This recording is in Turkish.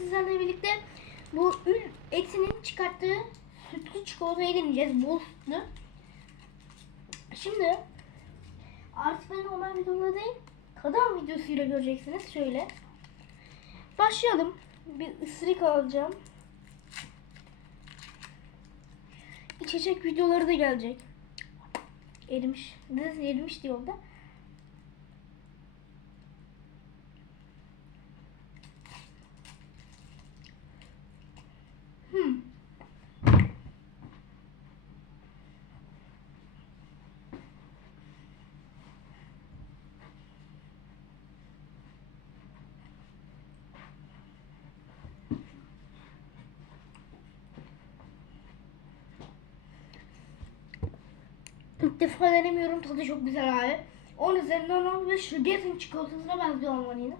sizlerle birlikte bu ül eksinin çıkarttığı sütlü çikolatayı deneyeceğiz. Bol sütlü. Şimdi artık ben normal videoda değil tadam videosuyla göreceksiniz. Şöyle. Başlayalım. Bir ısırık alacağım. İçecek videoları da gelecek. Erimiş. Biraz erimiş diyor da. Hmm. İlk defa denemiyorum. Tadı çok güzel abi. 10 üzerinden 10 ve şu Diyet'in çikolatasına benziyor Almanya'da.